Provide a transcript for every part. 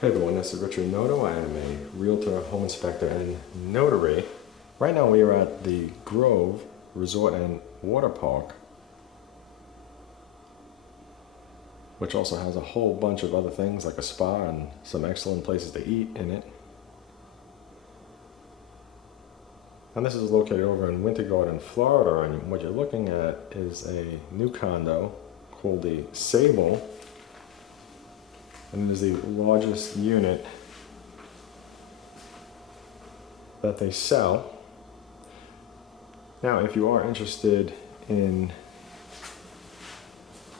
Hey everyone, this is Richard Noto. I am a realtor, home inspector, and notary. Right now we are at the Grove Resort and Water Park, which also has a whole bunch of other things like a spa and some excellent places to eat in it. And this is located over in Winter Garden, Florida, and what you're looking at is a new condo called the Sable. And it is the largest unit that they sell. Now, if you are interested in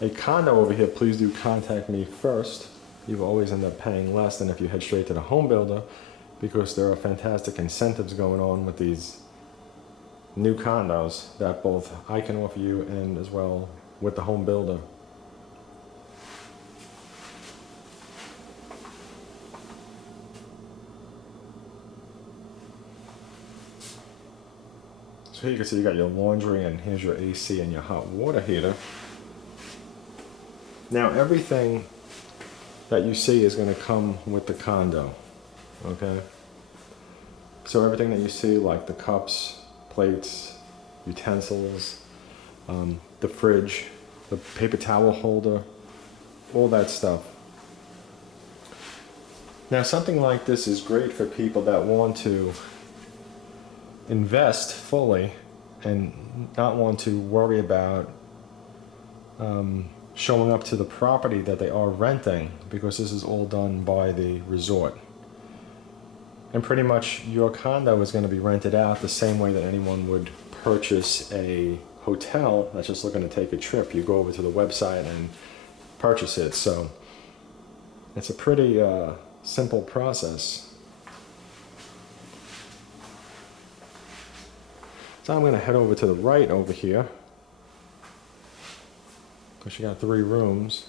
a condo over here, please do contact me first. You will always end up paying less than if you head straight to the home builder, because there are fantastic incentives going on with these new condos that both I can offer you and as well with the home builder. So here you can see you got your laundry, and here's your AC and your hot water heater. Now everything that you see is going to come with the condo, okay? So everything that you see, like the cups, plates, utensils, the fridge, the paper towel holder, all that stuff. Now something like this is great for people that want to invest fully and not want to worry about showing up to the property that they are renting, because this is all done by the resort. And pretty much your condo is going to be rented out the same way that anyone would purchase a hotel that's just looking to take a trip. You go over to the website and purchase it. So it's a pretty simple process. So I'm going to head over to the right over here, because you got 3 rooms.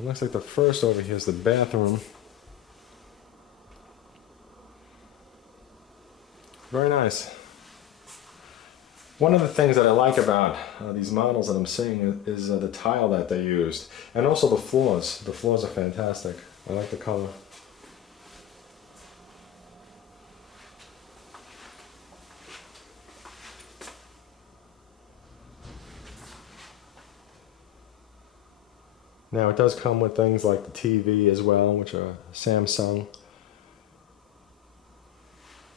It looks like the first over here is the bathroom. Very nice. One of the things that I like about these models that I'm seeing is the tile that they used, and also the floors. The floors are fantastic. I like the color. Now it does come with things like the TV as well, which are Samsung.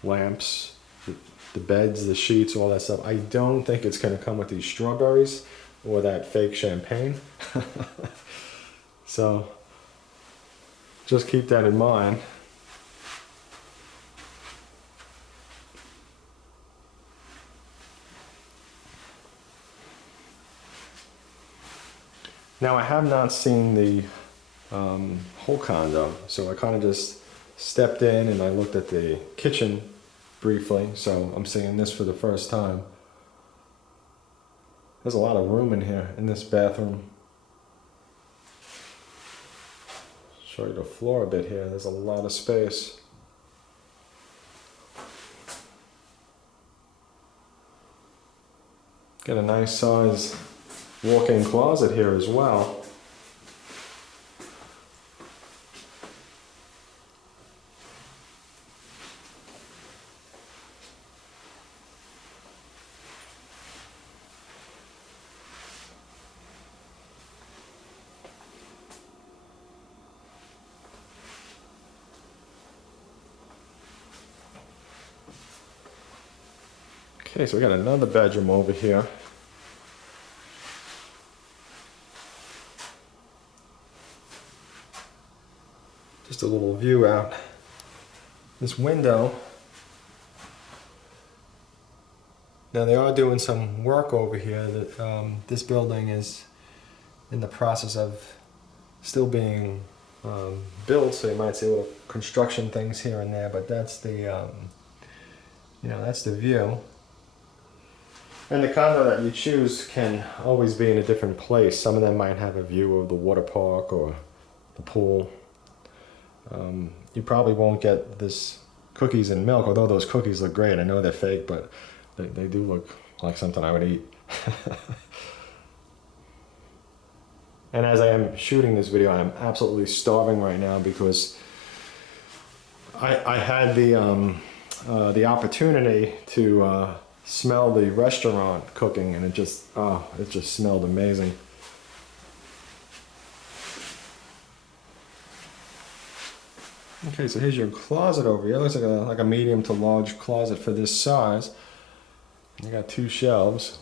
Lamps, the beds, the sheets, all that stuff. I don't think it's going to come with these strawberries or that fake champagne. So just keep that in mind. Now I have not seen the whole condo, so I kind of just stepped in and I looked at the kitchen briefly, so I'm seeing this for the first time. There's a lot of room in here in this bathroom. Show you the floor a bit here. There's a lot of space. Got a nice size walk-in closet here as well. Okay, so we got another bedroom over here. Just a little view out this window. Now they are doing some work over here. That this building is in the process of still being built, so you might see little construction things here and there. But that's the that's the view. And the condo that you choose can always be in a different place. Some of them might have a view of the water park or the pool. You probably won't get this cookies and milk, although those cookies look great. I know they're fake, but they do look like something I would eat. And as I am shooting this video, I'm absolutely starving right now because I had the opportunity to smell the restaurant cooking, and it just smelled amazing. Okay, so here's your closet over here. It looks like a medium to large closet for this size. You got 2 shelves.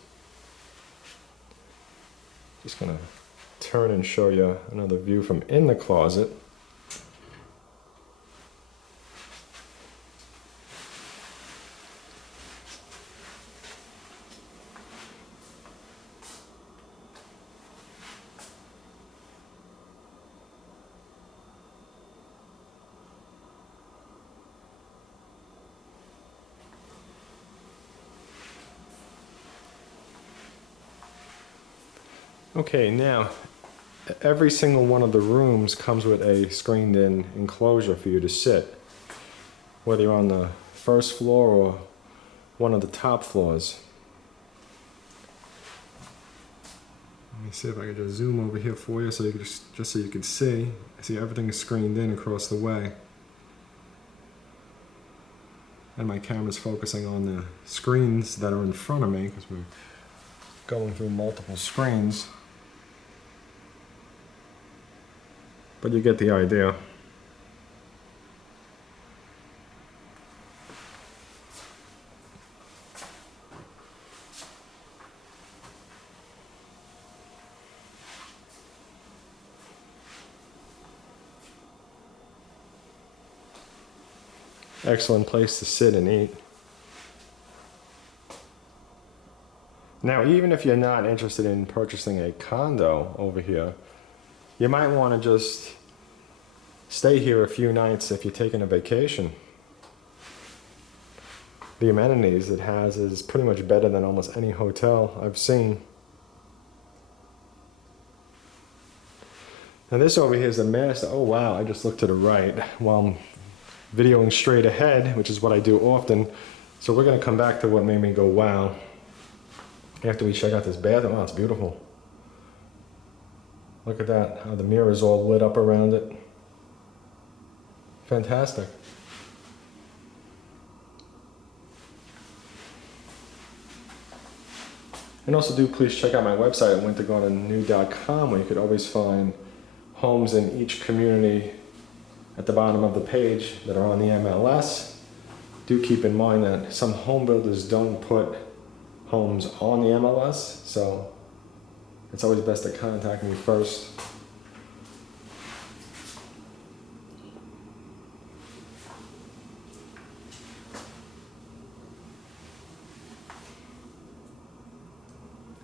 Just gonna turn and show you another view from in the closet. Okay, now every single one of the rooms comes with a screened-in enclosure for you to sit, whether you're on the first floor or one of the top floors. Let me see if I can just zoom over here for you, so you can just so you can see. See, everything is screened in across the way, and my camera's focusing on the screens that are in front of me because we're going through multiple screens. But you get the idea. Excellent place to sit and eat. Now, even if you're not interested in purchasing a condo over here, you might want to just stay here a few nights if you're taking a vacation. The amenities it has is pretty much better than almost any hotel I've seen. Now this over here is the master. Oh wow, I just looked to the right while I'm videoing straight ahead, which is what I do often. So we're going to come back to what made me go wow after we check out this bathroom. Oh, it's beautiful. Look at that, how the mirror is all lit up around it. Fantastic. And also do please check out my website at wintergardennew.com, where you could always find homes in each community at the bottom of the page that are on the MLS. Do keep in mind that some home builders don't put homes on the MLS, so it's always best to contact me first.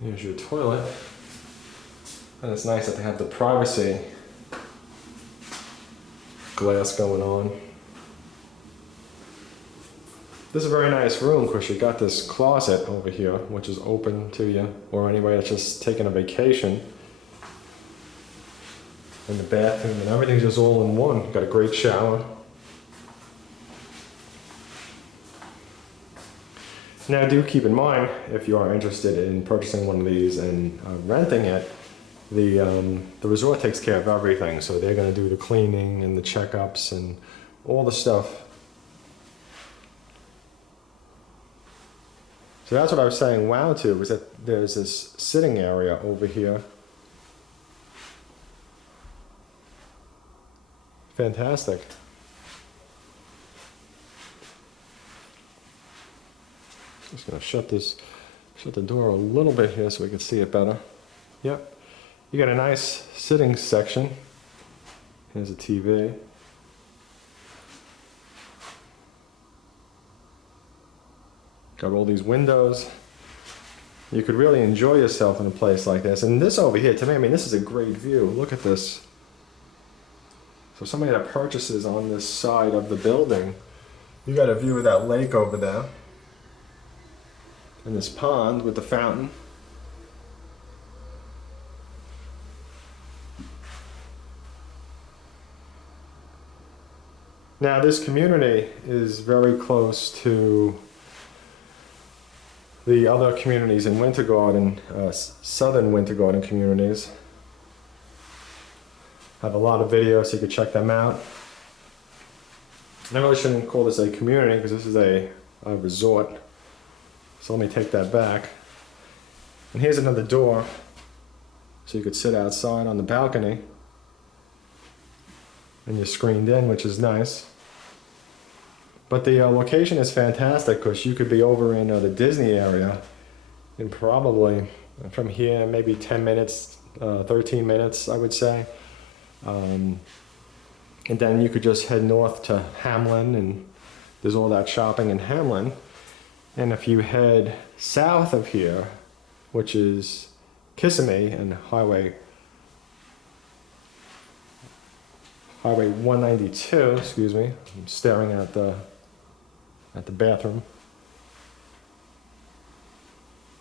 Here's your toilet. And it's nice that they have the privacy glass going on. This is a very nice room because you got this closet over here, which is open to you, or anybody that's just taking a vacation. And the bathroom and everything's just all in one. Got a great shower. Now do keep in mind, if you are interested in purchasing one of these and renting it, the resort takes care of everything. So they're going to do the cleaning and the checkups and all the stuff. So that's what I was saying wow to, was that there's this sitting area over here. Fantastic. Just gonna shut the door a little bit here so we can see it better. Yep. You got a nice sitting section. Here's a TV. Got all these windows. You could really enjoy yourself in a place like this. And this over here, to me, I mean, this is a great view. Look at this. So somebody that purchases on this side of the building, you got a view of that lake over there. And this pond with the fountain. Now this community is very close to the other communities in Winter Garden, southern Winter Garden communities. I have a lot of videos, so you can check them out. I really shouldn't call this a community because this is a resort. So let me take that back. And here's another door. So you could sit outside on the balcony. And you're screened in, which is nice. But the location is fantastic because you could be over in the Disney area in probably from here maybe 10 minutes, 13 minutes I would say. And then you could just head north to Hamlin, and there's all that shopping in Hamlin. And if you head south of here, which is Kissimmee and Highway 192, excuse me, I'm staring at the bathroom.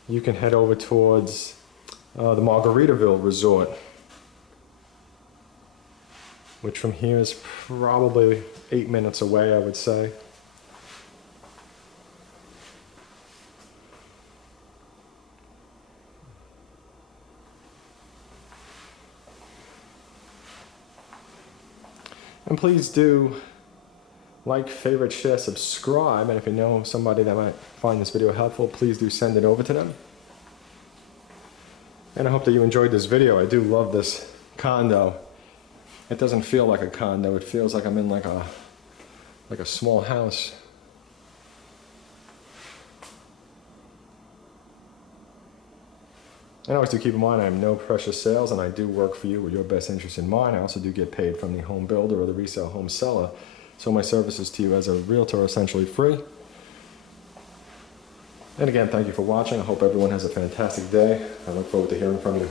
You can head over towards the Margaritaville Resort, which from here is probably 8 minutes away, I would say. And please do like, favorite, share, subscribe, and if you know somebody that might find this video helpful, please do send it over to them. And I hope that you enjoyed this video. I do love this condo. It doesn't feel like a condo. It feels like I'm in like a small house. And always do keep in mind I have no pressure sales, and I do work for you with your best interest in mind. I also do get paid from the home builder or the resale home seller. So my services to you as a realtor are essentially free. And again, thank you for watching. I hope everyone has a fantastic day. I look forward to hearing from you.